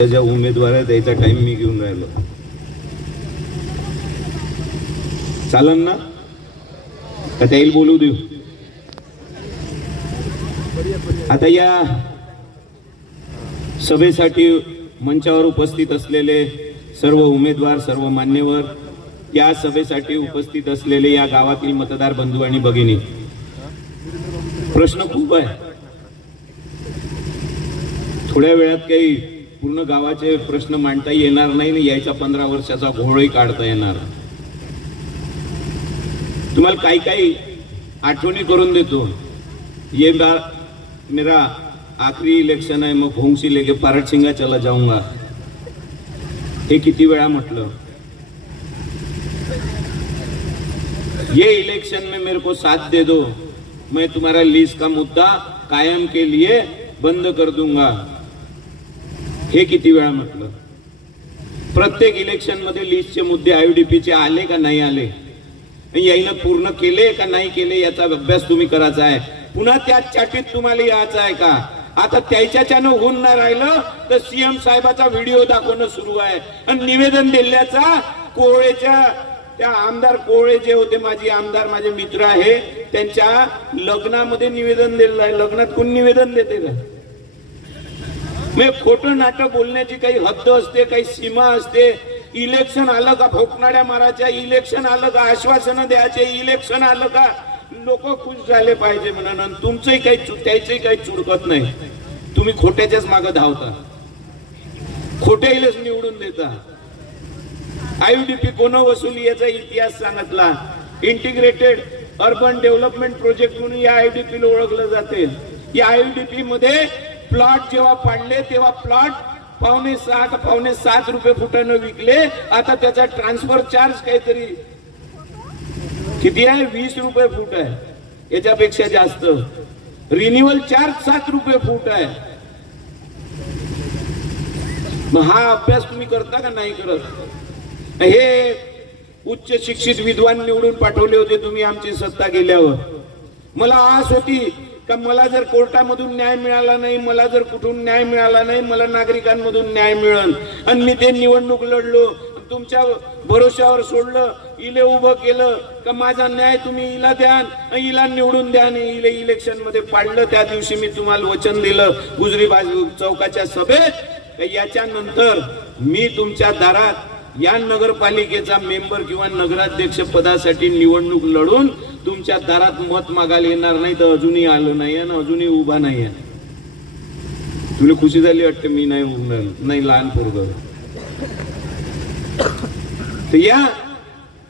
ज्या उमेदवार आहे त्याचा टाइम मी घेऊन राहिलो. चालन ना का त्याला बोलू देऊ. आता या सभेसाठी मंचावर उपस्थित असलेले सर्व उमेदवार, सर्व मान्यवर, या सभेसाठी उपस्थित असलेले या गावातील मतदार बंधू आणि भगिनी, प्रश्न खूप आहे. थोड्या वेळात काही पूर्ण गावाचे प्रश्न मांडता येणार नाही. यायचा 15 वर्षाचा घोळही काढता येणार. तुम्हाला काही काही आठवणी करून देतो. ये मेरा आखरी इलेक्शन है, मैं भोंगसी लेके पारट सिंगा चला जाऊंगा. हे किती वेळा म्हटलं. ये इलेक्शन में मेरे को साथ दे दो, मैं तुम्हारा लीज का मुद्दा कायम के लिए बंद कर दूंगा. हे किती वेळा म्हटलं. प्रत्येक इलेक्शन मध्ये लीजचे मुद्दे आययुडीपीचे आले का नाही आले, यायला पूर्ण केले का नाही केले, याचा अभ्यास तुम्ही करायचा आहे. पुन्हा त्याच चाटीत तुम्हाला यायचं आहे का. आता त्याच्याच्यानं होऊन नाही राहिलं तर सीएम साहेबाचा व्हिडिओ दाखवणं सुरू आहे. आणि निवेदन दिल्याचा कोळेच्या त्या आमदार कोळे जे होते, माझे आमदार, माझे मित्र आहे, त्यांच्या लग्नामध्ये निवेदन दिलेलं आहे. लग्नात कोण निवेदन देते का. मग खोटं नाटक बोलण्याची काही हद्द असते, काही सीमा असते. इलेक्शन आलं का भोकनाड्या मारायच्या, इलेक्शन आलं का आश्वासनं द्यायचे, इलेक्शन आलं का लोक खुश झाले पाहिजे म्हणून. तुमचंही काही त्याचंही काही चुरकत नाही. तुम्ही खोट्याच्याच मागे धावता, खोट्यालाच निवडून देता. आययुडीपी कोण वसुली याचा इतिहास सांगितला. इंटिग्रेटेड अर्बन डेव्हलपमेंट प्रोजेक्ट म्हणून या आययुडीपीला ओळखलं जाते. या आययुडीपी मध्ये प्लॉट जेव्हा पाडले तेव्हा प्लॉट पावणे 7 रुपये फुटानं विकले. आता त्याचा ट्रान्सफर चार्ज काहीतरी किती आहे, 20 रुपये फूट आहे. याच्यापेक्षा जास्त रिन्युअल चार्ज 7 रुपये फूट आहे. मग हा अभ्यास तुम्ही करता का नाही करत. हे उच्च शिक्षित विद्वान निवडून पाठवले होते तुम्ही आमची सत्ता गेल्यावर. मला आस होती का मला जर कोर्टामधून न्याय मिळाला नाही, मला जर कुठून न्याय मिळाला नाही, मला नागरिकांमधून न्याय मिळेल. आणि मी ते निवडणूक लढलो, तुमच्या भरोशावर सोडलं, इले उभं केलं का माझा न्याय तुम्ही इला द्या, इला निवडून द्या. इले इलेक्शन मध्ये पाडलं. त्या दिवशी मी तुम्हाला वचन दिलं गुजरी बाजू चौकाच्या सभेत, याच्यानंतर मी तुमच्या दारात या नगरपालिकेचा मेंबर किंवा नगराध्यक्ष पदासाठी निवडणूक लढून तुमच्या दारात मत मागायला येणार नाही. तर अजूनही आलो नाही आणि अजूनही उभा नाही आहे. तुला खुशी झाली वाटते मी नाही उभणार नाही. लहान पोरग तर या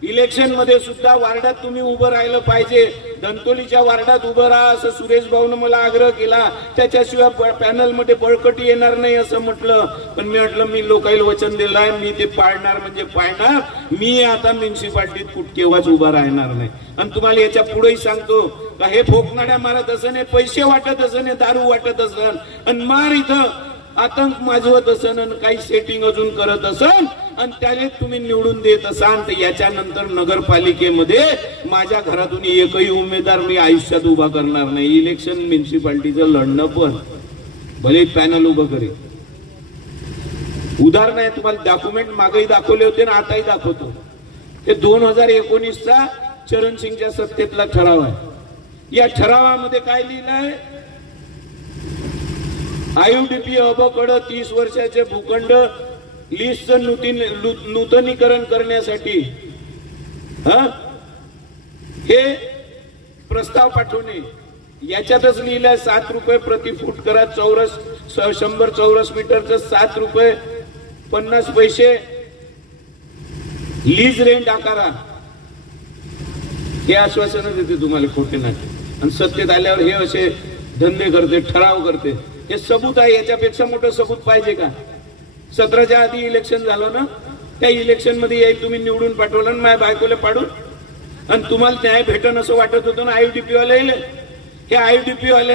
इलेक्शन मध्ये सुद्धा वार्डात तुम्ही उभं राहिलं पाहिजे. धंतोलीच्या वार्डात उभं राहा असं सुरेश भाऊनं मला आग्रह केला. त्याच्याशिवाय पॅनल मध्ये बळकटी येणार नाही असं म्हटलं. पण मी म्हटलं मी लोकांना वचन दिलं आहे, मी ते पाळणार म्हणजे पाळणार. मी आता म्युन्सिपाल्टीत केव्हाच उभा राहणार नाही. आणि तुम्हाला याच्या पुढेही सांगतो का हे फोकनाड्या मारत असं नाही, पैसे वाटत असं नाही, दारू वाटत असन आणि मार इथं आतंक माजवत असन आणि काही सेटिंग अजून करत असन आणि त्याने तुम्ही निवडून देत असाल तर याच्यानंतर नगरपालिकेमध्ये माझ्या घरातून एकही उमेदवार मी आयुष्यात उभा करणार नाही. इलेक्शन म्युन्सिपाल्टीचं लढणं पण भले पॅनल उभं करेल. उदाहरण आहे तुम्हाला डॉक्युमेंट मागेही दाखवले होते ना आताही दाखवतो. ते 2019चा चरण सिंगच्या सत्तेतला ठराव आहे. या ठरावामध्ये काय लिहिलं आहे, आययुडीपी अबकडं 30 वर्षाचे भूखंड लीजचं नूतनीकरण करण्यासाठी हे प्रस्ताव पाठवणे. याच्यातच लिहिलंय 7 रुपये प्रति फूट करा. 100 चौरस मीटरचं 7 रुपये 50 पैसे लीज रेंट आकारा. हे आश्वासन देते तुम्हाला खोटे नाटे. आणि सत्तेत आल्यावर हे असे धंदे करते, ठराव करते. हे सबूत आहे. याच्यापेक्षा मोठं सबूत पाहिजे का. 17च्या आधी इलेक्शन झालं ना, त्या इलेक्शन मध्ये यायला तुम्ही निवडून पाठवलं आणि माझ्या बायकोला पाडून. आणि तुम्हाला न्याय भेटन असं वाटत होतं ना आययुडीपी वाले. हे आययुडीपी वाले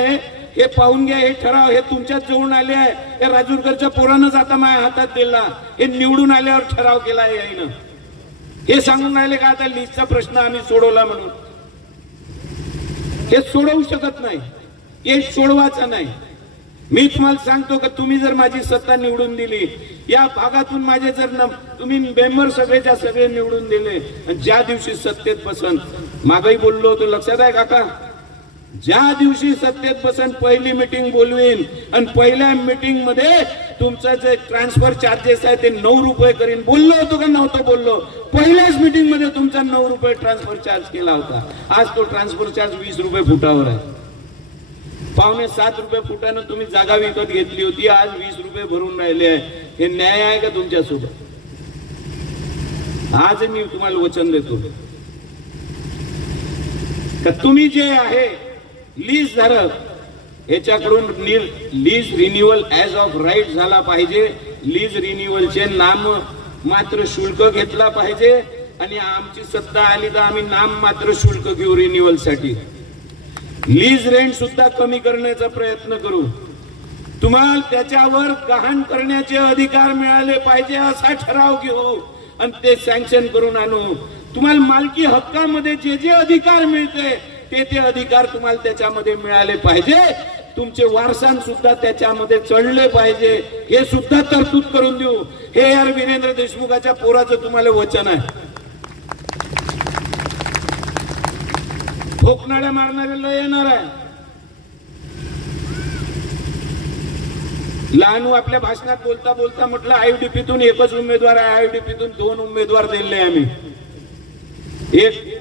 हे पाहून घ्या. हे ठराव हे तुमच्याच जवळून आले आहे. या राजूरकरच्या पोरानंच आता माझ्या हातात दिला. हे निवडून आल्यावर ठराव केला यायनं. हे सांगून राहिले का आता लीजचा प्रश्न आम्ही सोडवला म्हणून. हे सोडवू शकत नाही. हे सोडवायचं नाही. मी तुम्हाला सांगतो की तुम्ही जर माझी सत्ता निवडून दिली, या भागातून माझे जर तुम्ही मेंबर सगळेच्या सगळे निवडून दिले, आणि ज्या दिवशी सत्तेत बसन, मागही बोललो होतो लक्षात आहे काका, ज्या दिवशी सत्तेत बसन पहिली मीटिंग बोलवीन आणि पहिल्या मीटिंग मध्ये तुमचं जे ट्रान्सफर चार्जेस आहे ते 9 रुपये करीन. बोललो होतो का नव्हतं बोललो? पहिल्याच मीटिंग मध्ये तुमचा 9 रुपये ट्रान्सफर चार्ज केला होता. आज तो ट्रान्सफर चार्ज 20 रुपये फुटावर आहे. 6.25 रुपये फुटानं तुम्ही जागा विकत घेतली होती, आज 20 रुपये भरून राहिले आहे. हे न्याय आहे का तुमच्यासोबत? आज मी तुम्हाला वचन देतो का तुम्ही जे आहे लीज धारक याच्याकडून lease renewal as of right झाला पाहिजे. लीज रिन्युअलचे नाम मात्र शुल्क घेतला पाहिजे, आणि आमची सत्ता आली तर आम्ही नाम मात्र शुल्क घेऊ रिन्युअल साठी. लीज रेंट सुद्धा कमी करण्याचा प्रयत्न करू. तुम्हाला त्याच्यावर गहाण करण्याचे अधिकार मिळाले पाहिजे असा ठराव घेऊ आणि ते सँक्शन करून आणू. तुम्हाला मालकी हक्कामध्ये जे जे अधिकार मिळते ते अधिकार तुम्हाला त्याच्यामध्ये मिळाले पाहिजे. तुमचे वारसान सुद्धा त्याच्यामध्ये चढले पाहिजे, हे सुद्धा तरतूद करून देऊ. हे यार वीरेंद्र देशमुखाच्या पोराचं तुम्हाला वचन आहे. ठोकणाऱ्या मारणाऱ्याला येणार आहे. लहानू आपल्या भाषणात बोलता बोलता म्हटलं आययुडीपीतून एकच उमेदवार आहे, आययुडीपीतून 2 उमेदवार दिले आम्ही. एक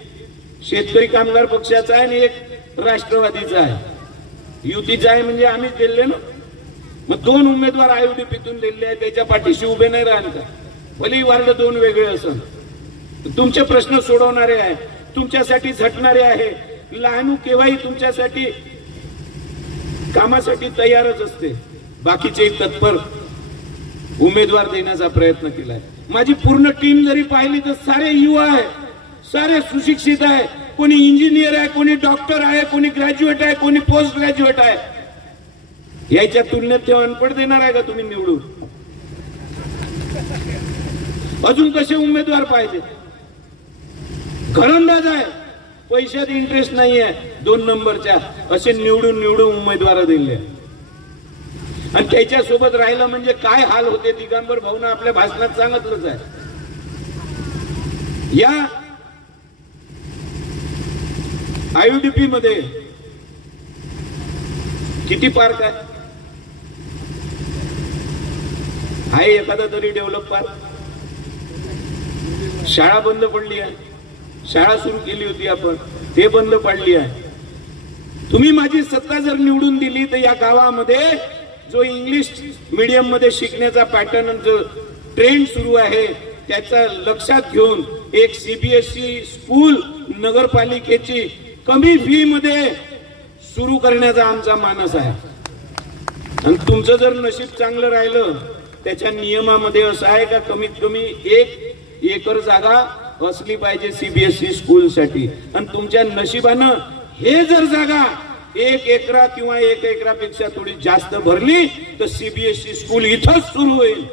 शेतकरी कामगार पक्षाचा आहे आणि एक राष्ट्रवादीचा आहे. युतीचा आहे म्हणजे आम्हीच दिले ना. मग 2 उमेदवार आययुडीपीतून दिले आहे, त्याच्या पाठीशी उभे नाही राहणार का? भले वार्ड 2 वेगळे असन, तुमचे प्रश्न सोडवणारे आहे, तुमच्यासाठी झटणारे आहे. लहानू केव्हाही तुमच्यासाठी कामासाठी तयारच असते. बाकीचे तत्पर उमेदवार देण्याचा प्रयत्न केलाय. माझी पूर्ण टीम जरी पाहिली तर सारे युवा आहे, सारे सुशिक्षित आहे. कोणी इंजिनियर आहे, कोणी डॉक्टर आहे, कोणी ग्रॅज्युएट आहे, कोणी पोस्ट ग्रॅज्युएट आहे. याच्या तुलनेत ते अनपढ देणार आहे का तुम्ही निवडून? अजून कसे उमेदवार पाहिजे? घरंदाज आहे, पैशात इंटरेस्ट नाही आहे, 2 नंबरच्या असे निवडून उमेदवार दिले. आणि त्याच्या सोबत राहिलं म्हणजे काय हाल होते दिगंबर भाऊन आपल्या भाषणात सांगितलंच आहे. या आययुडीपी मध्ये किती पार्क आहे? एखादा तरी डेव्हलप पार्क? शाळा बंद पडली आहे. शाळा सुरू केली होती आपण, ते बंद पडली आहे. तुम्ही माझी सत्ता जर निवडून दिली तर या गावामध्ये जो इंग्लिश मीडियम मध्ये शिकण्याचा पॅटर्न जो ट्रेंड सुरू आहे त्याचा लक्षात घेऊन एक सीबीएसई स्कूल नगरपालिकेची कमी फी मध्ये सुरू करण्याचा आमचा मानस आहे. आणि तुमचं जर नशीब चांगलं राहिलं, त्याच्या नियमामध्ये असं आहे का कमीत कमी 1 एकर जागा असली पाहिजे सीबीएसई स्कूल साठी. आणि तुमच्या नशिबानं हे जर जागा 1 एकरा किंवा 1 एकरापेक्षा थोडी जास्त भरली तर सीबीएसई स्कूल इथंच सुरू होईल.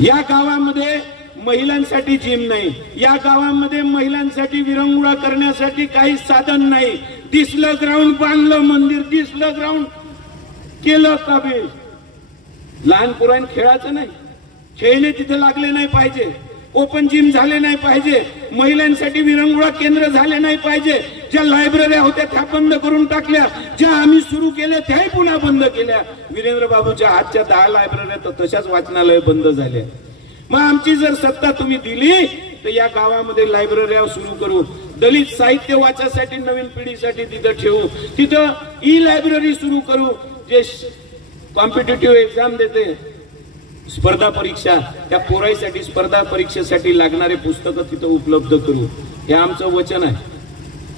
या गावामध्ये महिलांसाठी जिम नाही, या गावामध्ये महिलांसाठी विरंगुळा करण्यासाठी काही साधन नाही. दिसलं ग्राउंड बांधलं, मंदिर दिसलं ग्राउंड केलं काबीज. लहान पोरांना खेळायचं नाही, खेळणे तिथे लागले नाही पाहिजे, ओपन जिम झाले नाही पाहिजे, महिलांसाठी विरंगुळा केंद्र झाले नाही पाहिजे. ज्या लायब्रऱ्या होत्या त्या बंद करून टाकल्या, ज्या आम्ही सुरू केल्या त्याही पुन्हा बंद केल्या. वीरेंद्र बाबूच्या हातच्या 10 लायब्रऱ्या तर तशाच वाचनालय बंद झाल्या. मग आमची जर सत्ता तुम्ही दिली तर या गावामध्ये लायब्रऱ्या सुरू करू, दलित साहित्य वाचासाठी नवीन पिढीसाठी तिथं ठेवू, तिथं ई लायब्ररी सुरू करू. जे कॉम्पिटिटिव्ह एक्झाम देते स्पर्धा परीक्षा, त्या पोराईसाठी स्पर्धा परीक्षेसाठी लागणारे पुस्तकं तिथं उपलब्ध करू. हे आमचं वचन आहे.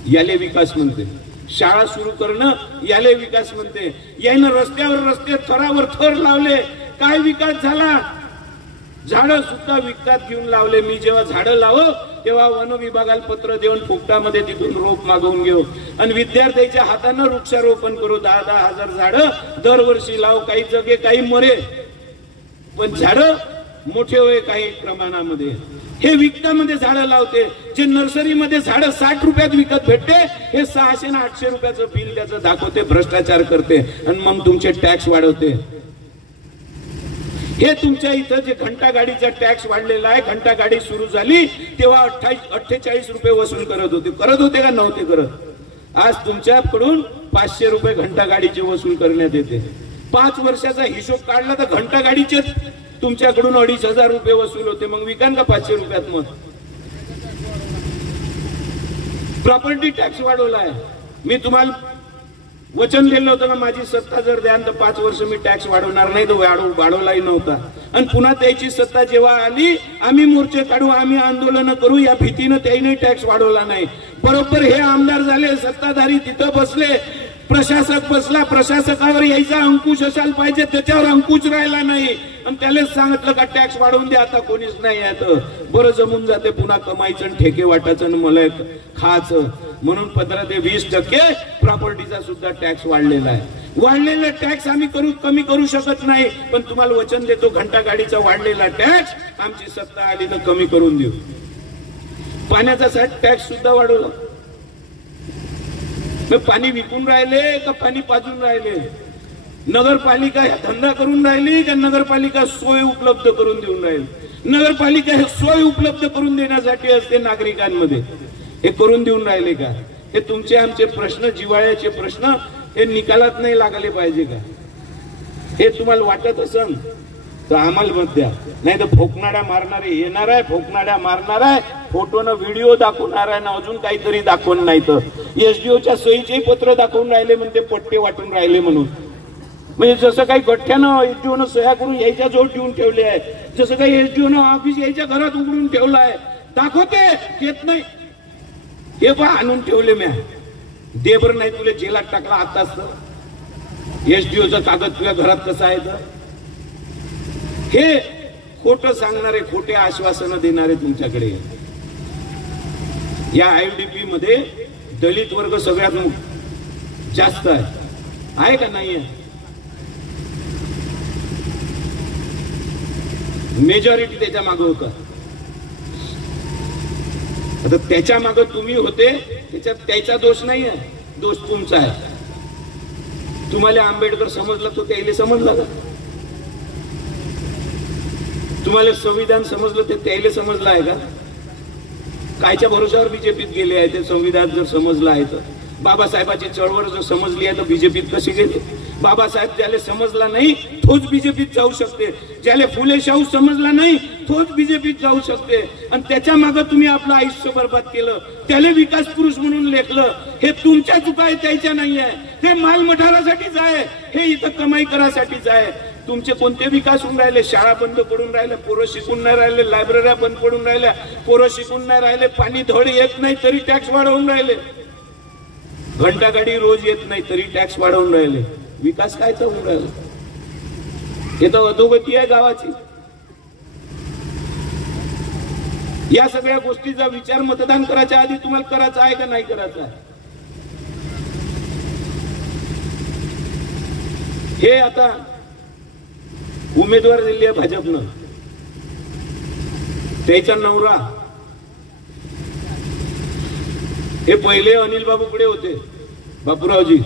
याले विकास म्हणते. शाळा सुरू करणं याले विकास म्हणते. यानं रस्त्यावर रस्ते थरावर थर लावले, काय विकास झाला? झाडं सुद्धा विकतात घेऊन लावले. मी जेव्हा झाडं लावो तेव्हा वन विभागाला पत्र देऊन फुकटामध्ये तिथून रोप मागवून घेऊ आणि विद्यार्थ्यांच्या हातानं वृक्षारोपण करू. 10,000 झाडं दरवर्षी लाव. काही जगे काही मरे, पण झाडं मोठे होय काही प्रमाणामध्ये. हे विकतामध्ये झाडं लावते, जे नर्सरीमध्ये झाडं 60 रुपयात विकत भेटते, हे 600 आणि 800 रुपयाचं बिल त्याचं दाखवते, भ्रष्टाचार करते आणि मग तुमचे टॅक्स वाढवते. हे तुमच्या इथं जे घंटा गाडीचा टॅक्स वाढलेला आहे, घंटा गाडी सुरू झाली तेव्हा 48 रुपये वसूल करत होते का नव्हते करत? आज तुमच्याकडून 500 रुपये घंटा गाडीचे वसूल करण्यात येते. 5 वर्षाचा हिशोब काढला तर घंटा गाडीचे तुमच्याकडून 2500 रुपये वसूल होते. मग विकान का 500 रुपयात? मग प्रॉपर्टी टॅक्स वाढवला आहे. मी तुम्हाला वचन दिलं होतं का माझी सत्ता जर द्याल तर 5 वर्ष मी टॅक्स वाढवणार नाही, तो वाढवलाही नव्हता. आणि पुन्हा त्याची सत्ता जेव्हा आली, आम्ही मोर्चे काढू, आम्ही आंदोलन करू या भीतीनं त्याने टॅक्स वाढवला नाही. बरोबर हे आमदार झाले, सत्ताधारी तिथं बसले, प्रशासक बसला, प्रशासकावर यायचा अंकुश असायला पाहिजे, त्याच्यावर अंकुश राहिला नाही. आणि त्यालाच सांगितलं का टॅक्स वाढवून द्या, आता कोणीच नाही येत. बरं जमून जाते पुन्हा कमाईचं, ठेके वाटायचं आणि मला खायचं. म्हणून 15 ते 20% प्रॉपर्टीचा सुद्धा टॅक्स वाढलेला आहे. वाढलेला टॅक्स आम्ही कमी करू शकत नाही, पण तुम्हाला वचन देतो घंटा गाडीचा वाढलेला टॅक्स आमची सत्ता आली तर कमी करून देऊ. पाण्याचा टॅक्स सुद्धा वाढवला. पाणी विकून राहिले का पाणी पाजून राहिले? नगरपालिका धंदा करून राहिली का नगरपालिका सोय उपलब्ध करून देऊन राहील? नगरपालिका हे सोय उपलब्ध करून देण्यासाठी असते नागरिकांमध्ये, हे करून देऊन राहिले का? हे तुमचे आमचे प्रश्न, जिव्हाळ्याचे प्रश्न, हे निकालात नाही लागले पाहिजे का? हे तुम्हाला वाटत असन तर आम्हाला मत द्या, नाही तर फोकनाड्या मारणारे येणार आहे, फोकनाड्या मारणार आहे, फोटोनं व्हिडिओ दाखवणार आहे ना अजून काहीतरी दाखवून. नाही तर एसडीओच्या सहीचे पत्र दाखवून राहिले म्हणते, पट्टे वाटून राहिले म्हणून. म्हणजे जसं काही गठ्ठ्यानं एसडीओनं सह्या करून यायच्या जोड ठेवून ठेवले आहे, जसं काही एसडीओनं ऑफिस यायच्या घरात उघडून ठेवलं आहे. दाखवते येत नाही, हे पहा आणून ठेवले म्या. देबर नाही तुला जेलात टाकला आताच तर. एसडीओचा कागद तुझ्या घरात कसा आहे तर? हे खोटं सांगणारे, खोटे आश्वासनं देणारे तुमच्याकडे. या आयडीपी मध्ये दलित वर्ग सगळ्यात जास्त आहे का नाही आहे? मेजॉरिटी त्याच्या मागे होतं. आता त्याच्या मागे तुम्ही होते, त्याच्यात त्याचा दोष नाही आहे, दोष तुमचा आहे. तुम्हाला आंबेडकर समजला तो त्याला समजला का? तुम्हाला संविधान समजलं ते त्याला समजलं आहे का? कायच्या भरोशावर बीजेपीत गेले आहे ते? संविधान जर समजलं आहे तर, बाबासाहेबांची चळवळ जर समजली आहे तर बीजेपीत कशी गेले? बाबासाहेब ज्याला समजला नाही तोच बीजेपीत जाऊ शकते, ज्याला फुले शाहू समजला नाही तोच बीजेपीत जाऊ शकते. आणि त्याच्या मागे तुम्ही आपलं आयुष्य बर्बाद केलं, त्याला विकास पुरुष म्हणून लेखलं. हे तुमच्या चुका आहे, त्याच्या नाही आहे. हे मालमठारासाठीच आहे, हे इथं कमाई करासाठीच आहे. तुमचे कोणते विकास होऊन राहिले? शाळा बंद पडून राहिल्या, पोरं शिकून नाही राहिले, लायब्रऱ्या बंद पडून राहिल्या, पोरं शिकून नाही राहिले, पाणी धड येत नाही तरी टॅक्स वाढवून राहिले, घंटा गाडी रोज येत नाही तरी टॅक्स वाढवून राहिले. विकास कायचा होऊन राहिला? हे तर अधोगती आहे गावाची. या सगळ्या गोष्टीचा विचार मतदान करायच्या आधी तुम्हाला करायचा आहे का नाही करायचा आहे? हे आता उमेदवार दिली आहे भाजपनं, त्याचा नवरा हे पहिले अनिल बाबू उघडे होते, बापूरावजी.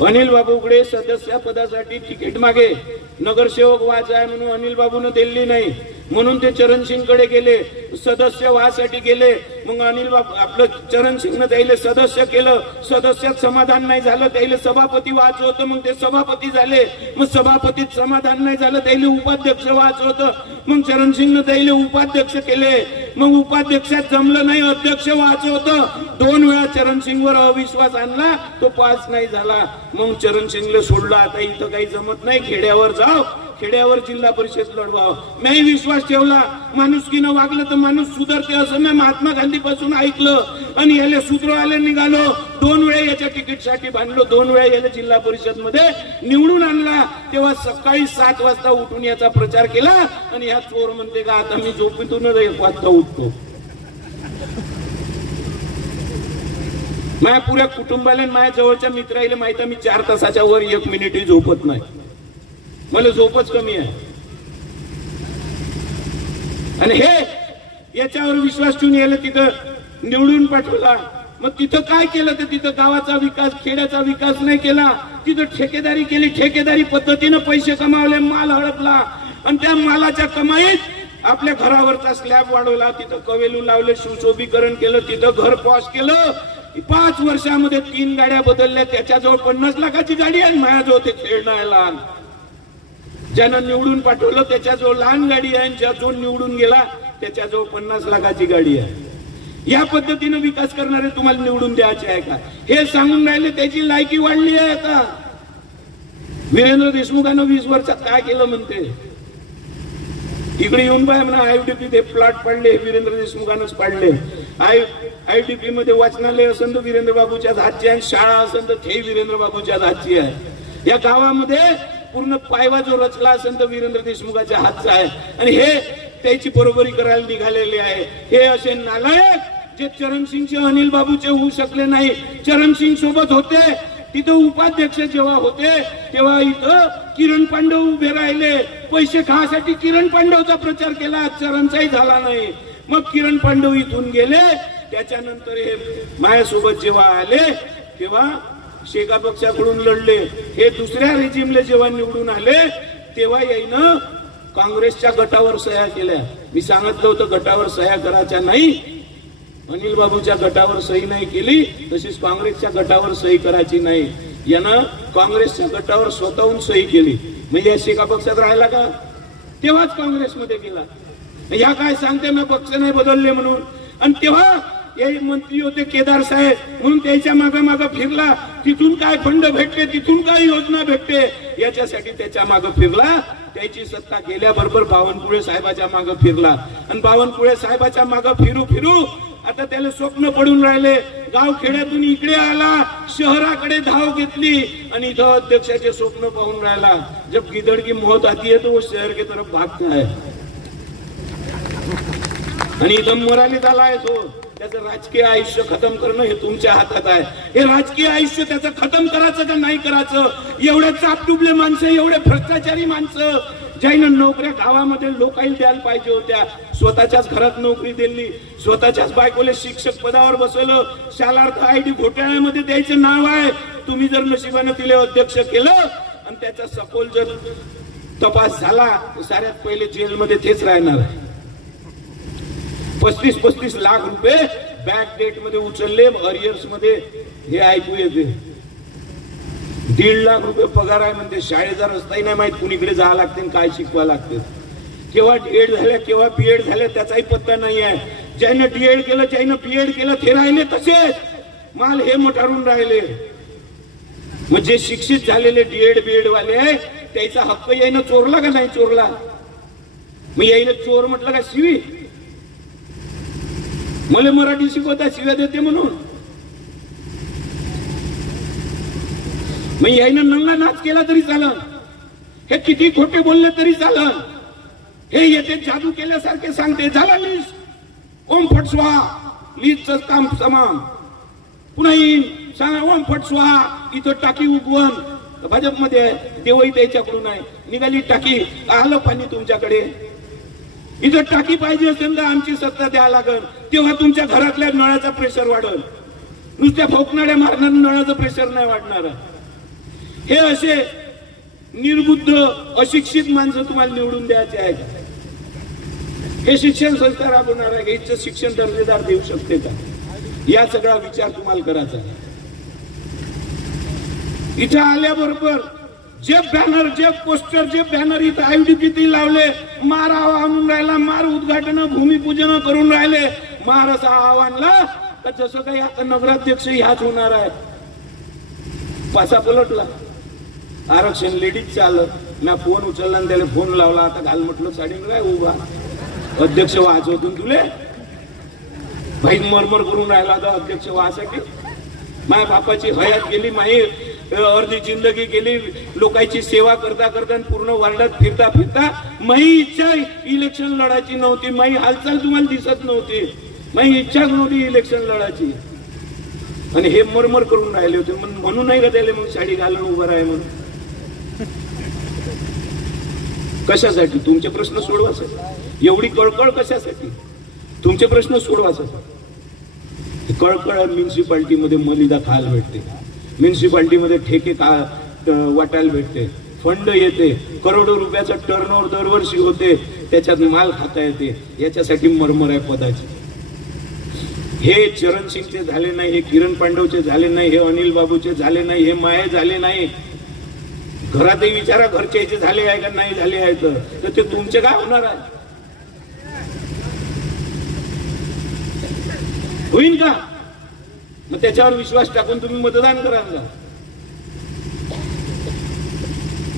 अनिल बाबू उघडे सदस्य पदासाठी तिकीट मागे, नगरसेवक व्हायचा आहे म्हणून अनिल बाबून दिली नाही, म्हणून ते चरणसिंग कडे गेले, सदस्य व्हायसाठी गेले. मग अनिल बाबू आपलं चरणसिंगनं त्याला सदस्य केलं, सदस्यात समाधान नाही झालं, त्याला सभापती व्हायचं होतं, मग ते सभापती झाले. मग सभापतीत समाधान नाही झालं, त्याला उपाध्यक्ष व्हायचं होतं, मग चरणसिंगनं त्याला उपाध्यक्ष केले. मग उपाध्यक्षात जमलं नाही, अध्यक्ष व्हायचं होतं. 2 वेळा चरणसिंगवर अविश्वास आणला, तो पास नाही झाला. मग चरणसिंगला सोडलं, आता इथं काही जमत नाही, खेड्यावर जाव, खेड्यावर जिल्हा परिषद लढवावं. मी विश्वास ठेवला, माणुसकीनं वागलं तर माणूस सुधारते असं मी महात्मा गांधी पासून ऐकलं. आणि याला सुधरवायला निघालो, 2 वेळा याच्या तिकीटसाठी बांधलो, 2 वेळा याला जिल्हा परिषद मध्ये निवडून आणला. तेव्हा सकाळी 7 वाजता उठून याचा प्रचार केला. आणि ह्या चोर म्हणते का आता मी झोपेतून 1 वाजता उठतो. माझ्या पुऱ्या कुटुंबाला, माझ्या जवळच्या मित्राला माहिती, मी 4 तासाच्या वर 1 मिनिटही झोपत नाही, मला झोपच कमी आहे. आणि हे याच्यावर विश्वास ठेवून यायला तिथं निवडून पाठवला. मग तिथं काय केलं तर तिथं गावाचा विकास, खेड्याचा विकास नाही केला. तिथं ठेकेदारी केली, ठेकेदारी पद्धतीनं पैसे कमावले, माल हडपला आणि त्या मालाच्या कमाईत आपल्या घरावरचा स्लॅब वाढवला, तिथं कवेलू लावले, सुशोभीकरण केलं, तिथं घर पॉश केलं. 5 वर्षामध्ये 3 गाड्या बदलल्या. त्याच्याजवळ 50 लाखाची गाडी आहे, माझ्याजवळ ते खेळणं आहे लहान. ज्यानं निवडून पाठवलं त्याच्याजवळ लहान गाडी आहे, ज्याजवळ निवडून गेला त्याच्याजवळ 50 लाखाची गाडी आहे. या पद्धतीने विकास करणारे तुम्हाला निवडून द्यायचे आहे का हे सांगून राहिले. त्याची लायकी वाढली आहे. आता वीरेंद्र देशमुखांना 20 वर्षात काय केलं म्हणते. इकडे येऊन बाय म्हणा आयडीपी ते प्लॉट पाडले, वीरेंद्र देशमुखांनाच पाडले. आयडीपी मध्ये वाचनालय असेल तर वीरेंद्र बाबूच्याच हातची आहे, शाळा असेल तर ते वीरेंद्र बाबूच्याच हातची आहे. या गावामध्ये पूर्ण पायवा जो रचला असेल तर वीरेंद्र देशमुखाच्या हातचा आहे. आणि हे त्याची बरोबरी करायला निघालेले आहे. हे असे नालायक जे चरणसिंगचे, अनिल बाबूचे होऊ शकले नाही. चरणसिंग सोबत होते तिथं उपाध्यक्ष जेव्हा होते तेव्हा इथं किरण पांडव उभे राहिले. पैसे खाण्यासाठी किरण पांडवचा प्रचार केला, चरणचाही झाला नाही. मग किरण पांडव इथून गेले. त्याच्यानंतर हे माझ्यासोबत जेव्हा आले तेव्हा शेका पक्षाकडून लढले. हे दुसऱ्या रेजिमले जेव्हा निवडून आले तेव्हा याईनं काँग्रेसच्या गटावर सह्या केल्या. मी सांगितलं होतं गटावर सह्या करायच्या नाही. अनिल बाबूच्या गटावर सही नाही केली, तशीच काँग्रेसच्या गटावर सही करायची नाही. यानं काँग्रेसच्या गटावर स्वतःहून सही केली. म्हणजे या शेका पक्षात राहिला का? तेव्हाच काँग्रेसमध्ये गेला. या काय सांगते ना पक्ष नाही बदलले म्हणून. आणि तेव्हा हे मंत्री होते केदार साहेब म्हणून त्याच्या मागं फिरला. तिथून काय फंड भेटते, तिथून काय योजना भेटते याच्यासाठी त्याच्या मागं फिरला. त्याची सत्ता गेल्याबरोबर बावनकुळे साहेबाच्या मागं फिरला. आणि बावनकुळे साहेबाच्या मागं फिरू आता त्याला स्वप्न पडून राहिले. गाव खेड्यातून इकडे आला, शहराकडे धाव घेतली आणि इथं अध्यक्षाचे स्वप्न पाहून राहिला. जब गिदड़ की मौत आती है तो वो शहर की तरफ भागता है. आणि इथं मराठीत आलाय तो. त्याचं राजकीय आयुष्य खतम करणं हे तुमच्या हातात आहे. हे राजकीय आयुष्य त्याचं खतम करायचं का नाही करायचं. एवढे चापटुबले माणसं, एवढे भ्रष्टाचारी माणसं ज्यानं नोकऱ्या गावामध्ये लोकांना द्यायला पाहिजे होत्या, स्वतःच्याच घरात नोकरी दिली, स्वतःच्याच बायकोले शिक्षक पदावर बसवलं. शालार्थ आयडी घोटाळ्यामध्ये द्यायचं नाव आहे. तुम्ही जर नशिबानं तिले अध्यक्ष केलं आणि त्याचा सखोल जर तपास झाला तर साऱ्यात पहिले जेलमध्ये तेच राहणार आहे. 35-35 लाख रुपये बॅक डेट मध्ये उचलले, अरियर्स मध्ये हे ऐकू येते. 1.5 लाख रुपये पगार आहे म्हणते. शाळेचा रस्ताही नाही माहित, कुणीकडे जावं लागते काय शिकवा लागते. केव्हा डीएड झाल्या केव्हा बीएड झाल्या त्याचाही पत्ता नाही आहे. ज्यानं डीएड केलं ज्यानं बीएड केलं ते राहिले तसेच, माल हे मटारून राहिले. मग जे शिक्षित झालेले डीएड बीएड वाले आहे त्याचा हक्क यायनं चोरला का नाही चोरला. मग यायनं चोर म्हटलं का शिवी. मला मराठी शिकवता शिव्या देते म्हणून. मग यायनं नंगा नाच केला तरी चालन, हे किती खोटे बोलले तरी चालन. हे येते जादू केल्यासारखे सांगते झाला लीज, ओम फट स्वाहा, लीजचं काम समान. पुन्हा येईन सांगा ओम फट स्वाहा, इथं टाकी उगवण भाजपमध्ये आहे, देवही त्याच्याकडून आहे. निघाली टाकी, आलं पाणी तुमच्याकडे. इथं टाकी पाहिजे असेल तर आमची सत्ता द्यायला लागल, तेव्हा तुमच्या घरातल्या नळाचा प्रेशर वाढल. नुसत्या फोकणाऱ्या मारणार नळाचं प्रेशर नाही वाढणार. हे असे निर्बुद्ध अशिक्षित माणसं तुम्हाला निवडून द्यायचे आहेत. हे शिक्षण संस्था राबवणार आहे, इथं शिक्षण दर्जेदार देऊ शकते का, या सगळा विचार तुम्हाला करायचा आहे. इथं आल्याबरोबर जे बॅनर जे पोस्टर जे बॅनर इथं आयडीपी लावले, मार म्हणून राहिला, मार उद्घाटन भूमिपूजन करून राहिले, मार असा आव्हानला तर जसं काही आता नगराध्यक्ष ह्याच होणार आहे. पासा पलटला. आरक्षण लेडीज चाललं. मी फोन उचलला आणि त्याला फोन लावला, आता घाल म्हटलं साडी काय उभा अध्यक्ष वाचवतून तुले भाई मरमर करून राहिला होता अध्यक्ष व्हासाठी. माझ्या बापाची हयात गेली, माझी अर्धी जिंदगी गेली लोकांची सेवा करता करता, पूर्ण वार्डात फिरता फिरता. माझी इच्छा इलेक्शन लढायची नव्हती, माझी हालचाल तुम्हाला दिसत नव्हती, माझी इच्छाच नव्हती इलेक्शन लढायची. आणि हे मरमर करून राहिले होते म्हणून नाही का त्याला मग साडी घालून उभं राहे म्हणून. कशासाठी? तुमचे प्रश्न सोडवासाठी. एवढी कळकळ कशासाठी? तुमचे प्रश्न सोडवासाठी. कळकळ म्युन्सिपाल्टीमध्ये मलिदा खायला भेटते, म्युन्सिपाल्टीमध्ये ठेके वाटायला भेटते, फंड येते, करोडो रुपयाचा टर्नओव्हर दरवर्षी होते, त्याच्यात माल खाता येते. याच्यासाठी मरमर आहे पदाची. हे चरण सिंगचे झाले नाही, हे किरण पांडवचे झाले नाही, हे अनिल बाबूचे झाले नाही, हे माये झाले नाही. घरातही विचारा घरचे झाले आहे का नाही झाले आहे, तर ते तुमचे काय होणार आहे? होईल का? मग त्याच्यावर विश्वास टाकून तुम्ही मतदान कराल का?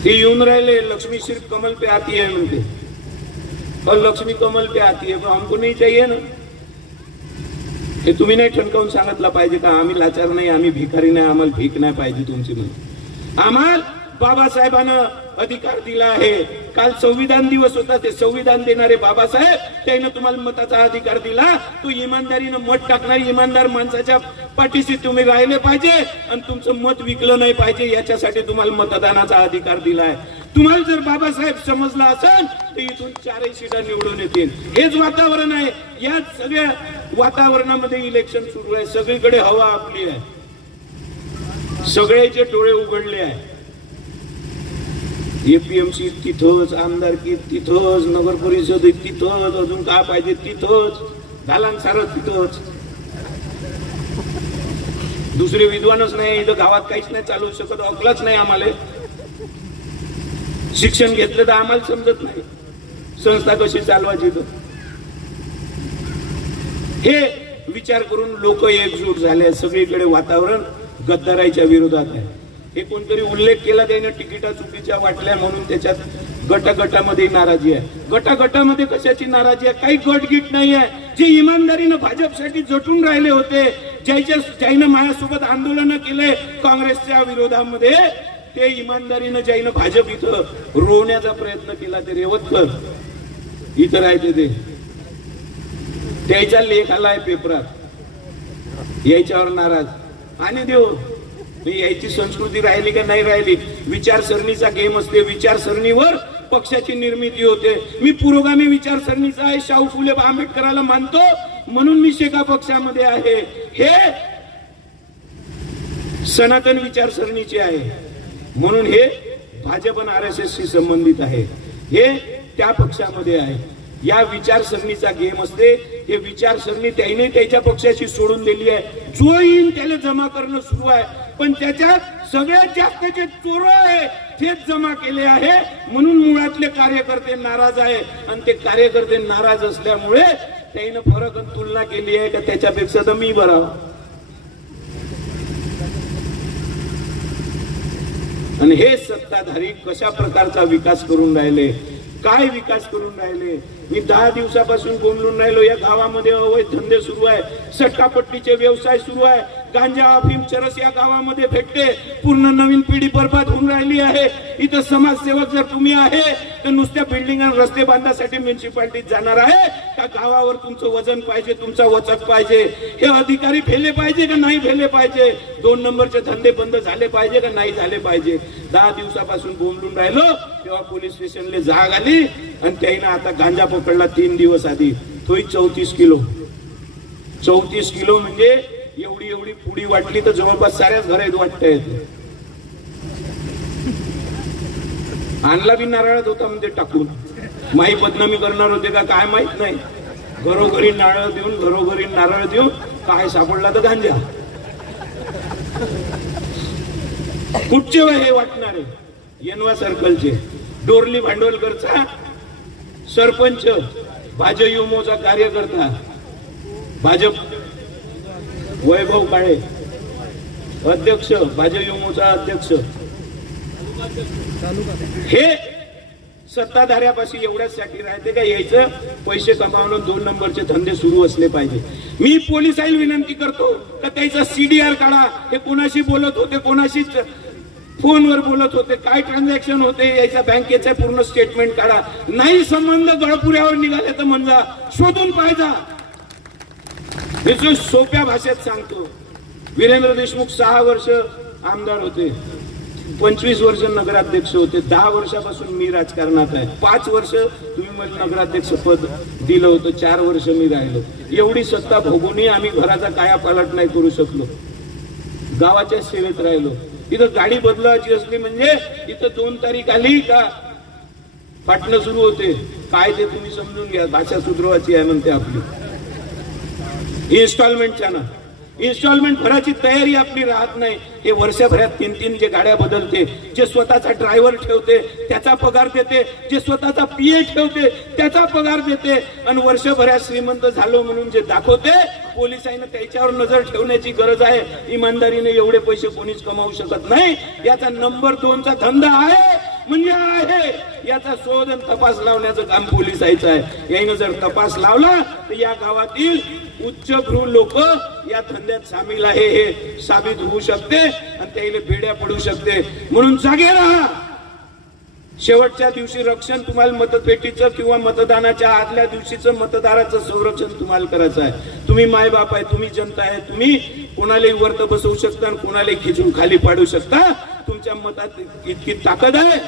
ते येऊन राहिले लक्ष्मी सिर्फ कमल पे आती है म्हणते, और लक्ष्मी कमल पे आती है, पण हमको नहीं चाहिए ना. हे तुम्ही नाही ठणकावून सांगितलं पाहिजे का आम्ही लाचार नाही, आम्ही भिकारी नाही, आम्हाला भीक नाही पाहिजे तुमची म्हणून. आम्हाला बाबासाहेबांना अधिकार दिला आहे. काल संविधान दिवस होता, ते संविधान देणारे बाबासाहेब त्याने तुम्हाला मताचा अधिकार दिला. तो इमानदारीनं मत टाकणारी इमानदार माणसाच्या पाठीशी तुम्ही राहिले पाहिजे आणि तुमचं मत विकलं नाही पाहिजे, याच्यासाठी तुम्हाला मतदानाचा अधिकार दिलाय. तुम्हाला जर बाबासाहेब समजला असेल तर इथून 4 सीटा निवडून येतील. हेच वातावरण आहे. या सगळ्या वातावरणामध्ये इलेक्शन सुरू आहे. सगळीकडे हवा आपली आहे, सगळ्याचे डोळे उघडले आहे. एपीएमसी तिथंच, आमदारकी तिथंच, नगर परिषद तिथंच, अजून काय पाहिजे तिथंच, झाला सारं तिथंच. दुसरे विद्वानच नाही इथं गावात, काहीच नाही चालू शकत, अकलाच नाही आम्हाला. शिक्षण घेतलं तर आम्हाला समजत नाही संस्था कशी चालवायची. तर हे विचार करून लोक एकजूट झाले. सगळीकडे वातावरण गद्दाराच्या विरोधात आहे. हे कोणतरी उल्लेख केला त्याने, तिकिटा चुकीच्या वाटल्या म्हणून त्याच्यात गटागटामध्ये नाराजी आहे. गटागटामध्ये कशाची नाराजी आहे? काही गटगीट नाही आहे. जे इमानदारीनं भाजपसाठी झटून राहिले होते, ज्यानं माझ्यासोबत आंदोलन केले काँग्रेसच्या विरोधामध्ये, ते इमानदारीनं ज्यानं भाजप इथं रोवण्याचा प्रयत्न केला, ते रेवतकर इथं राहते, ते त्याचा लेख आलाय पेपरात, याच्यावर नाराज. आणि देव यायची संस्कृती राहिली का नाही राहिली? विचारसरणीचा गेम असते, विचारसरणीवर पक्षाची निर्मिती होते. मी पुरोगामी विचारसरणीचा आहे, शाहू फुले आंबेडकराला मानतो म्हणून मी शेका पक्षामध्ये आहे. हे सनातन विचारसरणीचे आहे म्हणून हे भाजप आणि RSS शी संबंधित आहे. हे त्या पक्षामध्ये आहे. या विचारसरणीचा गेम असते. हे विचारसरणी त्याने त्याच्या पक्षाशी सोडून दिली आहे. जो येईल त्याला जमा करणं सुरू आहे, पण त्याच्यात सगळ्यात जास्त जे चोर आहे तेच जमा केले आहे. म्हणून मुळातले कार्यकर्ते नाराज आहे. आणि ते कार्यकर्ते नाराज असल्यामुळे त्याने फरक आणि तुलना केली आहे का त्याच्यापेक्षा तर मी बरा. आणि हे सत्ताधारी कशा प्रकारचा विकास करून राहिले, काय विकास करून राहिले? मी 10 दिवसापासून बोंबलून राहिलो. या गावामध्ये अवैध धंदे सुरू आहे, सट्टापट्टीचे व्यवसाय सुरू आहे, गांजा अफीम चरस या गावामध्ये भेटते. पूर्ण नवीन पिढी बर्बाद होऊन राहिली आहे. इथं समाजसेवक जर तुम्ही आहे तर नुसत्या बिल्डिंग आणि रस्ते बांधण्यासाठी म्युन्सिपाल्टीत जाणार आहे का? गावावर तुमचं वजन पाहिजे, तुमचा वचक पाहिजे. हे अधिकारी भेले पाहिजे का नाही भेले पाहिजे? 2 नंबरचे धंदे बंद झाले पाहिजे का नाही झाले पाहिजे? 10 दिवसापासून बोंबलून राहिलो. तेव्हा पोलीस स्टेशनला जाग आली आणि त्याने आता गांजा पकडला 3 दिवस आधी. तोही 34 किलो. 34 किलो म्हणजे एवढी एवढी पुडी वाटली तर जवळपास साऱ्याच घरात वाटत येते. आणला बी नारळात होता म्हणजे टाकून. माई बदनामी करणार होते का काय माहित नाही. घरोघरी नारळ देऊन, घरोघरी नारळ देऊन काय सापडला तर गांजा. कुठचे हे वाटणारे? येनवा सर्कलचे, डोरली भांडवलकरचा सरपंच, भाजयुमोचा कार्यकर्ता, भाजप वैभव काळे अध्यक्ष, भाजयुमोचा अध्यक्ष. हे सत्ताधाऱ्यापाशी एवढ्यासाठी राहते का यायचं पैसे कमावणं, 2 नंबरचे धंदे सुरू असले पाहिजे. मी पोलिसांना विनंती करतो का त्याचा CDR काढा. हे कोणाशी बोलत होते, कोणाशी फोनवर बोलत होते, काय ट्रान्झॅक्शन होते, याचा बँकेचा पूर्ण स्टेटमेंट काढा. नाही संबंध गळपुऱ्यावर निघाले तर म्हणजे शोधून पाहिजा. मी सोप्या भाषेत सांगतो. वीरेंद्र देशमुख 6 वर्ष आमदार होते. 25 वर्ष नगराध्यक्ष होते, 10 वर्षापासून मी राजकारणात आहे, 5 वर्ष तुम्ही मला नगराध्यक्ष पद दिलं होतं, 4 वर्ष मी राहिलो. एवढी सत्ता भोगूनही आम्ही घराचा कायापालट नाही करू शकलो, गावाच्या सेवेत राहिलो. इथं गाडी बदलायची असली म्हणजे इथं 2 तारीख आली का फाटणं सुरू होते. काय ते तुम्ही समजून घ्या, भाषा सुधरवायची आहे म्हणते आपली. इन्स्टॉलमेंटच्या ना इन्स्टॉलमेंट भराची तयारी आपली राहत नाही. हे वर्षभरात 3-3 जे गाड्या बदलते, जे स्वतःचा ड्रायव्हर ठेवते त्याचा पगार देते, जे स्वतःचा पीए ठेवते त्याचा पगार देते, आणि वर्षभरात श्रीमंत झालो म्हणून जे दाखवते, पोलिसांना त्याच्यावर नजर ठेवण्याची गरज आहे. इमानदारीने एवढे पैसे कोणीच कमावू शकत नाही. याचा नंबर 2चा धंदा आहे म्हणजे आहे, याचा शोध आणि तपास लावण्याचं काम पोलिसांचं आहे. याने जर तपास लावला तर या गावातील उच्चभ्रू लोक या धंद्यात सामील आहे हे साबित होऊ शकते आणि त्याला बेड्या पडू शकते. म्हणून जागे राहा. शेवटच्या दिवशी रक्षण तुम्हाला मतपेटीचं किंवा मतदानाच्या आदल्या दिवशीचं मतदाराचं संरक्षण तुम्हाला करायचं आहे. तुम्ही मायबाप आहे, तुम्ही जनता आहे, तुम्ही कोणालाही वरत बसवू शकता आणि कोणालाही खिचून खाली पाडू शकता. तुमच्या मतात इतकी ताकद आहे,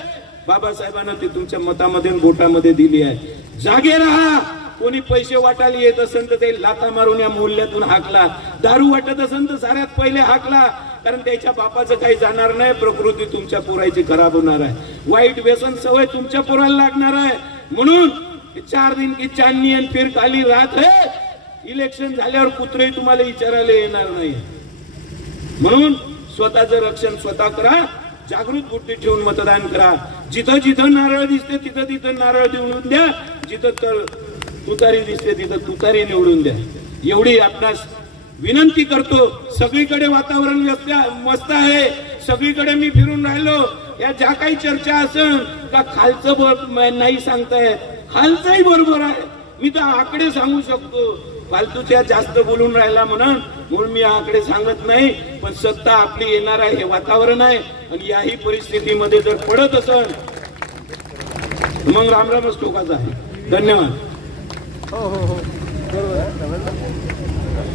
बाबासाहेबांना ती तुमच्या मतामध्ये बोटामध्ये दिली आहे. जागे राहा. कोणी पैसे वाटायला येत असेल तर ते लाथा मारून या मोहल्ल्यातून हाकला. दारू वाटत असेल तर साऱ्यात पहिले हाकला, कारण त्याच्या बापाचं काही जाणार नाही. प्रकृती तुमच्या पोराची खराब होणार आहे, वाईट व्यसन सवय तुमच्या पोराला लागणार आहे. म्हणून 4 दिन की चांदनी आणि फिर काली रात है. इलेक्शन झाल्यावर कुत्रे तुम्हाला विचारायला येणार नाही. म्हणून स्वतःचं रक्षण स्वतः करा. जागृत बुद्धी ठेवून मतदान करा. जिथं जिथं नारळ दिसते तिथं तिथं नारळ निवडून द्या. जिथं तुतारी दिसते तिथं तुतारी निवडून द्या. एवढी आपणास विनंती करतो. सगळीकडे वातावरण मस्त आहे, सगळीकडे मी फिरून राहिलो. या ज्या काही चर्चा असेल का खालचं नाही सांगतायत, खालचंही बरोबर आहे. मी तर आकडे सांगू शकतो, फालतूच्या जास्त बोलून राहिला म्हणून मी आकडे सांगत नाही. पण सत्ता आपली येणार आहे हे वातावरण आहे, आणि याही परिस्थितीमध्ये जर पडत असेल मग रामरामच टोकाचा आहे. धन्यवाद.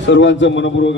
सर्वांचं मनपूर्वक